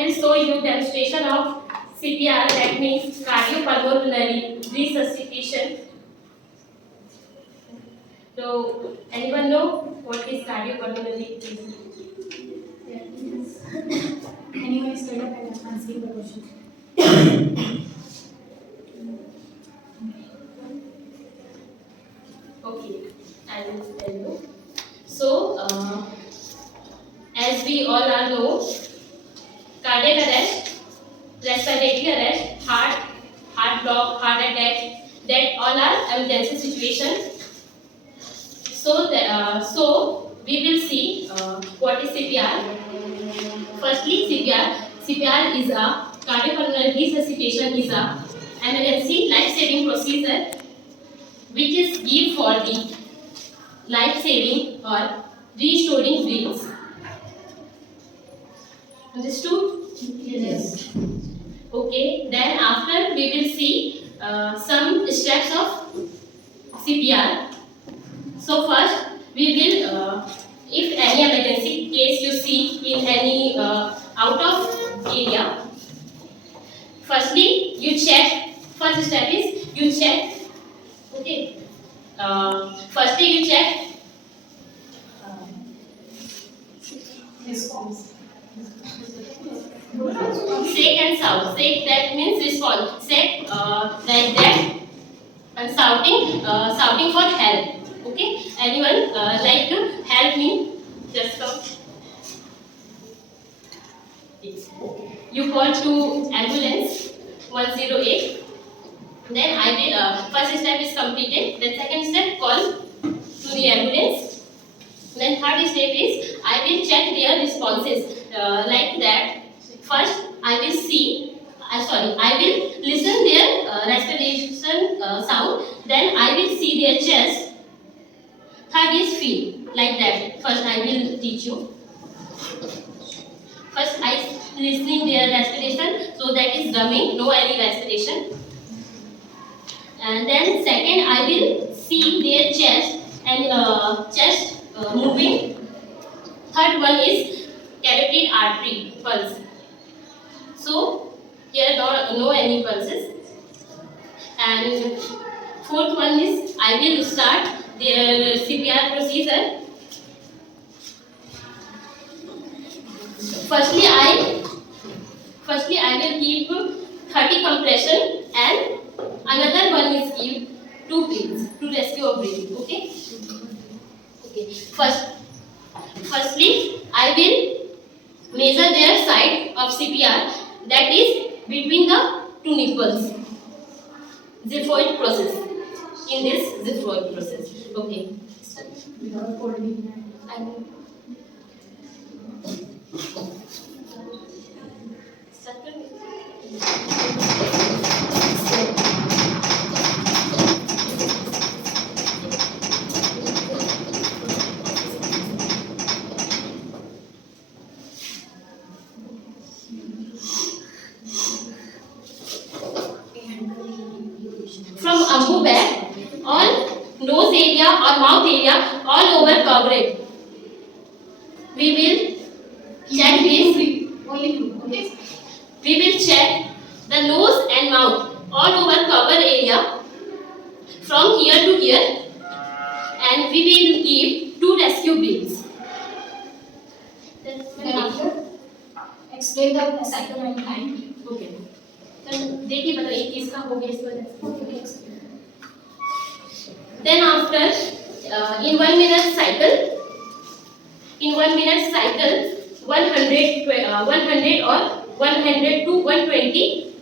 will show you demonstration of CPR, that means cardiopulmonary resuscitation. So, anyone know what is cardiopulmonary resuscitation? Anyone stand up and answer the question. Okay, I will tell you. So, as we all are know, cardiac arrest, respiratory arrest, heart block, heart attack, that all are emergency situations. So we will see what is CPR. Firstly, CPR is a cardiopulmonary resuscitation is a emergency life-saving procedure which is given for the life-saving or restoring breaths. Understood? Yes. Okay. Then after we will see some steps of CPR. So first we will, if any emergency case you see in any out of area, firstly you check. First step is you check. Okay. Firstly you check Response. shake and shout. Shake, that means response. Shake like that and shouting for help. Okay. Anyone like to help me? Just come. You call to ambulance 108. Then I will first step is completed. Then second step call to the ambulance. Then third step is I will check their responses like that. First I will see. I will listen their respiration sound. Then I will see their chest. Third is feel like that. First I will teach you. First I listening their respiration, so that is drumming, no any respiration. And then second I will see their chest and chest moving. Third one is carotid artery pulse. So here no any pulses. And fourth one is I will start their CPR procedure. Firstly I will give 30 compression and another one is give 2 breaths to rescue of breathing. Okay. Okay. Firstly I will measure their side of CPR, that is between the 2 nipples. Xiphoid process. In this xiphoid process. Okay. Without holding. I will from ambu back, all nose area or mouth area all over covered. We will check this. Only two. Okay. We will check the nose and mouth all over cover area from here to here, and we will give 2 rescue breaths. Then after, explain the cycle and time. Okay. then देखिए मतलब एक इसका हो गया इसका. Okay. Then after in 1 minute cycle, 100 or 100 to 120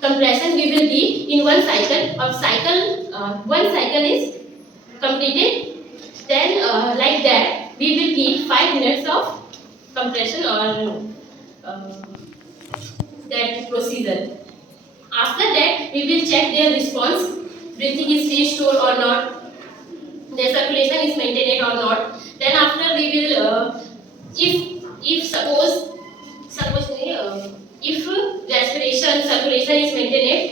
compression we will give in one cycle. Of one cycle is completed. Then like that we will give 5 minutes of compression or that procedure. After that we will check their response. Breathing is restored or not. Their circulation is maintained or not. Then after we will if suppose if respiration circulation is maintained,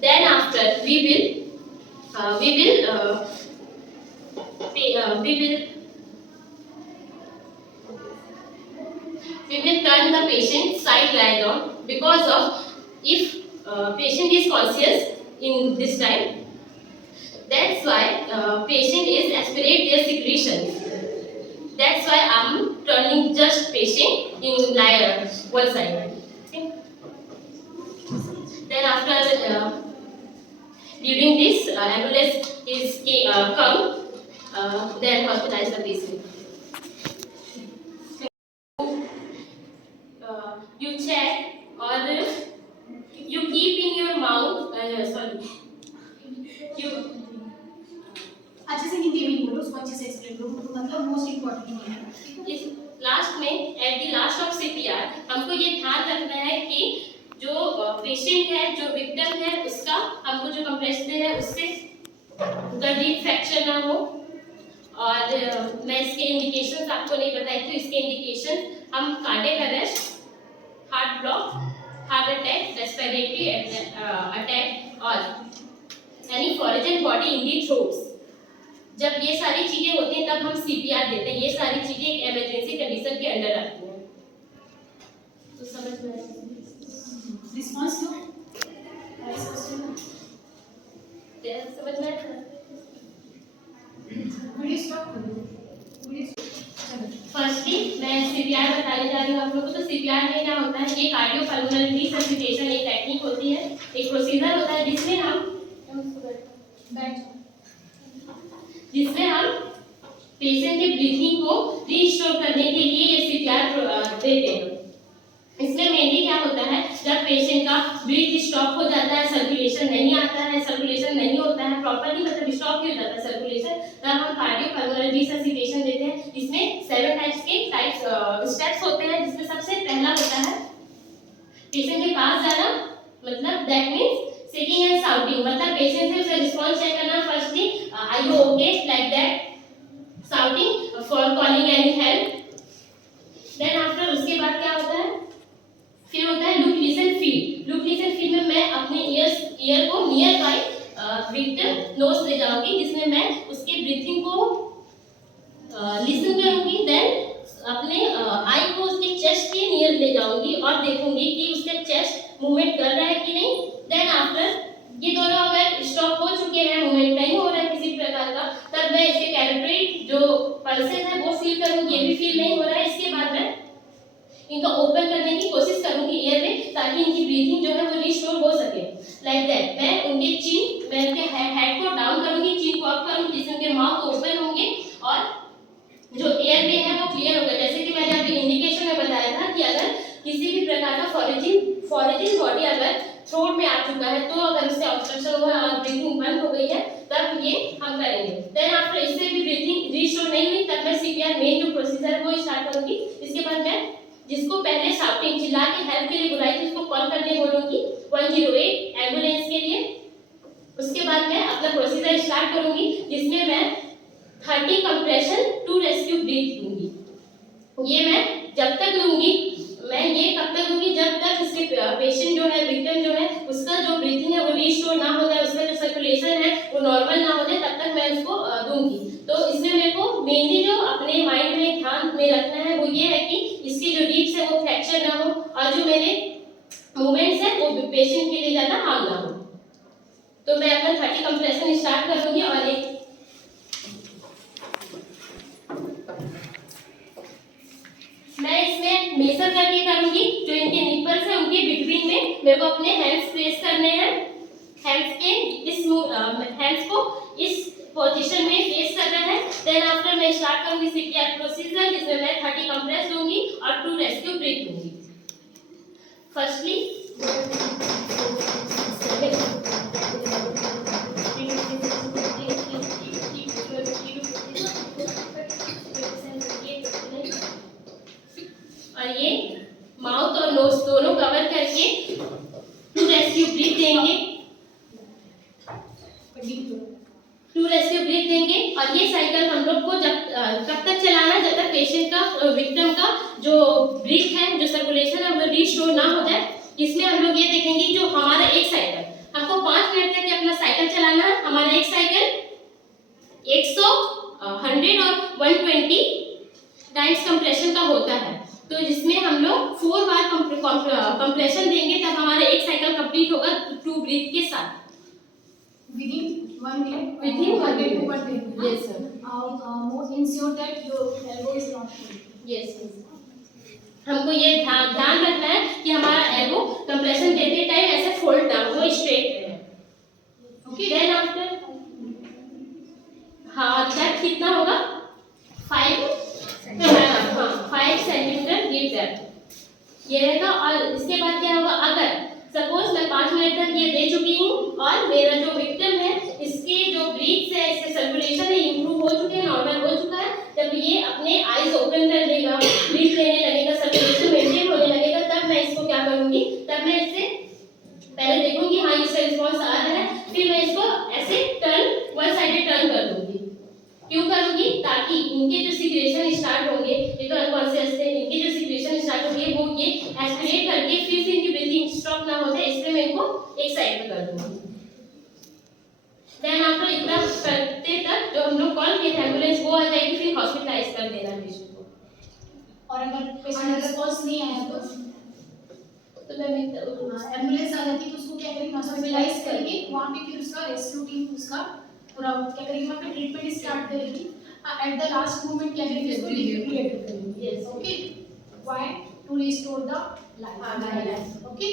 then after we will turn the patient side lie down because of if patient is conscious in this time, that's why patient is aspirate their secretions. That's why I'm turning just patient in lie one side. Okay. Then after during this ambulance is come, then hospitalize the patient. You check or you keep in your mouth. Sorry. You अच्छे से हिंदी में बोलो, उसको अच्छे से एक्सप्लेन करो, मतलब most important है। इस लास्ट में eight the last of CPR हमको ये ध्यान रखना है कि जो पेशेंट है, जो विक्टिम है, उसका हमको जो कंप्रेशन है उससे गरीब फ्रैक्चर ना हो। और मैं इसके इंडिकेशंस आपको नहीं बताई थी। इसके इंडिकेशन हम cardiac arrest, heart block, heart attack, respiratory attack और any foreign body in the throats, जब ये सारी चीजें होती हैं तब हम सीपीआर देते हैं। ये सारी चीजें एक इमरजेंसी कंडीशन के अंडर आती हैं। तो समझ में आया? रिस्पांस दो। समझ में आया? वीडियो स्टॉप करो। फर्स्टली मैं सीपीआर बताने जा रही हूँ आप लोगों को। तो सीपीआर में क्या होता है, ये कार्डियोपल्मोनरी रिससिटेशन एक टेक्निक होती है, एक प्रोसीजर होता है जिसमें हम पेशेंट के ब्रीथिंग को रीस्टोर करने के लिए ये सीपीआर देते हैं। इसमें मेनली क्या होता है, जब पेशेंट का ब्रीथ स्टॉप हो जाता है, सर्कुलेशन नहीं आता है, सर्कुलेशन नहीं होता है प्रॉपर्ली, मतलब स्टॉप ही हो जाता है सर्कुलेशन, तब हम कार्डियोपल्मोनरी रिससिटेशन देते हैं। इसमें 7 टाइप्स के स्टेप्स होते हैं, जिसमें सबसे पहला होता है पेशेंट के पास जाना, मतलब that means sitting and shouting, मतलब पेशेंट से उसका रिस्पांस चेक करना। Firstly are you okay like that, shouting for calling any help. Then after उसके बाद क्या होता है, फिर होता है look listen feel. Look listen feel में मैं अपने ईयर को नियर बाय विक्टिम नोज ले जाऊंगी, जिसमें मैं उसके ब्रीथिंग को लिसन करूंगी। देन अपने आई को उसके चेस्ट के नियर ले जाऊंगी और देखूंगी कि उसका चेस्ट मूवमेंट कर रहा है कि नहीं। देन आफ्टर ये दोनों अगर स्टॉप हो चुके हैं, मूवमेंट नहीं हो रहा है किसी प्रकार का, तब मैं इसके कैरोटिड जो पल्सेस है वो फील करूंगी। ये भी फील नहीं हो रहा है, इसके बाद मैं इनको ओपन करने की कोशिश करूंगी एयर में, ताकि इनकी ब्रीथिंग जो है वो रिस्टोर हो सके। लाइक दैट मैं उनके हेड को डाउन करूंगी, चिन को अप करूंगी, जिससे उनके माउथ ओपन होंगे और जो एयर में है वो क्लियर होगा। जैसे कि मैंने अभी इंडिकेशन में बताया था कि अगर किसी भी प्रकार का फॉरेन बॉडी अगर थ्रोट में आ चुका है, तो अगर उससे ऑब्स्ट्रक्शन हुआ और ब्रीथिंग बंद हो गई है, तब ये हम करेंगे। देन आफ्टर इससे भी ब्रीथिंग रिस्टोर नहीं हुई, तब मैं सीपीआर मेन जो प्रोसीजर है वो स्टार्ट करूंगी। इसके बाद मैं जिसको पहले शाउटिंग चिल्ला के हेल्प के लिए बुलाई थी, उसको कॉल करने बोलूंगी 108 एम्बुलेंस के लिए। उसके बाद मैं अपना प्रोसीजर स्टार्ट करूंगी, जिसमें मैं 30 कंप्रेशन टू रेस्क्यू ब्रीथ दूंगी। ये मैं जब तक दूंगी, मैं ये कब तक दूंगी, जब तक इसके पेशेंट जो है, विक्टिम जो है, उसका जो ब्रीथिंग है वो रिस्टोर ना हो जाए, उसका जो सर्कुलेशन है वो नॉर्मल ना हो जाए, तब तक मैं उसको दूंगी। तो इसमें मेरे को मेनली जो अपने माइंड में ध्यान में रखना है वो ये है कि इसकी जो रिब्स है वो फ्रैक्चर ना हो, और जो मेरे मूवमेंट्स है वो पेशेंट के लिए ज़्यादा हार्म ना हो। तो मैं अपना 30 कंप्रेशन स्टार्ट करूंगी और एक मैं इसमें मेजर करके करूंगी। जो इनके निपल्स हैं उनके बिटवीन में मेरे को अपने हैंड्स प्लेस करने हैं। हैंड्स को इस पोजीशन में प्लेस करना है। देन आफ्टर मैं स्टार्ट करूंगी सीपीआर प्रोसीजर, जिसमें मैं 30 कंप्रेस दूंगी और 2 रेस्क्यू ब्रीथ दूंगी। फर्स्टली और ये माउथ और नोज दोनों कवर करके 2 रेस्क्यू ब्रीथ देंगे। 2 रेस्क्यू ब्रीथ देंगे और ये साइकिल हम लोग को कब तक चलाना है, जब तक पेशेंट का, विक्टिम का जो ब्रीथ है, जो सर्कुलेशन है वो रिस्टोर ना हो जाए। इसमें हम लोग ये देखेंगे जो हमारा एक साइकिल, हमको 5 मिनट तक अपना साइकिल चलाना है। हमारा एक साइकिल 100, 100 और 120 टाइम्स कंप्रेशन का होता है। तो जिसमें हम लोग 4 बार कंप्रेशन देंगे तब हमारा एक साइकिल कंप्लीट होगा टू ब्रीथ के साथ। Within 1 minute. Within 1 minute. To 1 minute. Yes, sir. More ensure that your elbow is not free. Yes हमको ये ध्यान रखना है कि हमारा एल्बो कंप्रेशन देते टाइम ऐसे फोल्ड ना हो, स्ट्रेट रहे। Okay. देन आफ्टर हाँ दैट कितना होगा 5 सेंटीमीटर गिव दैट ये रहेगा। और इसके बाद क्या होगा, अगर सपोज मैं 5 मिनट तक ये दे चुकी हूँ और मेरा जो विक्टिम है इसके जो ब्रीथ है, इसके सर्कुलेशन है इंप्रूव हो चुके हैं, नॉर्मल हो चुका है, जब ये अपने आईज ओपन कर लेगा, ब्रीथ लेने लगेगा, सर्कुलेशन मेंटेन होने लगेगा, तब मैं इसको क्या करूँगी, तब मैं इससे पहले देखूंगी हाँ इसका रिस्पॉन्स आ रहा है, फिर मैं इसको ऐसे टर्न वन साइडेड टर्न कर दूंगी। क्यों करूंगी, ताकि इनके जो सिक्रेशन स्टार्ट होंगे, ये तो अनकॉन्शियस थे, इनके जो सिक्रेशन स्टार्ट होंगे वो ये एस्पिरेट करके फिर से इनकी ब्रीथिंग स्टॉप ना हो जाए, इसलिए मैं इनको एक साइड में कर दूंगी। देन आफ्टर इतना करते तक जो हम लोग कॉल किए थे एम्बुलेंस वो आ जाएगी, फिर हॉस्पिटलाइज कर देना पेशेंट को। और अगर पेशेंट रिस्पॉन्स नहीं आया तो मैं एम्बुलेंस आ जाती है तो उसको क्या करेंगे, हॉस्पिटलाइज करेंगे, वहाँ पे फिर उसका रेस्क्यू टीम उसका पूरा क्या करेगी, वहाँ पे ट्रीटमेंट स्टार्ट करेगी। एट द लास्ट मोमेंट क्या करेंगे, इसको रिएक्ट करेंगे। Yes okay, why to restore the life. Okay.